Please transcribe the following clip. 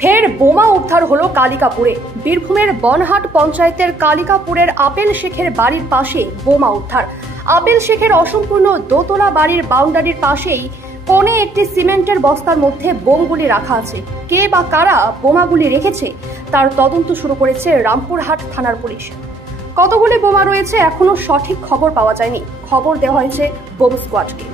ফের বোমা উদ্ধার হলো কালিকাপুরে। বীরভূমের বনহাট পঞ্চায়েতের কালিকাপুরের আপেল শেখের বাড়ির পাশে বোমা উদ্ধার। আপেল শেখের অসম্পূর্ণ দোতলা বাড়ির বাউন্ডারির পাশেই কোণে একটি সিমেন্টের বস্তার মধ্যে বোমগুলি রাখা আছে। কে বা কারা বোমাগুলি রেখেছে তার তদন্ত শুরু করেছে রামপুরহাট থানার পুলিশ। কতগুলি বোমা রয়েছে এখনো সঠিক খবর পাওয়া যায়নি। খবর দেওয়া হয়েছে বোম স্কোয়াডকে।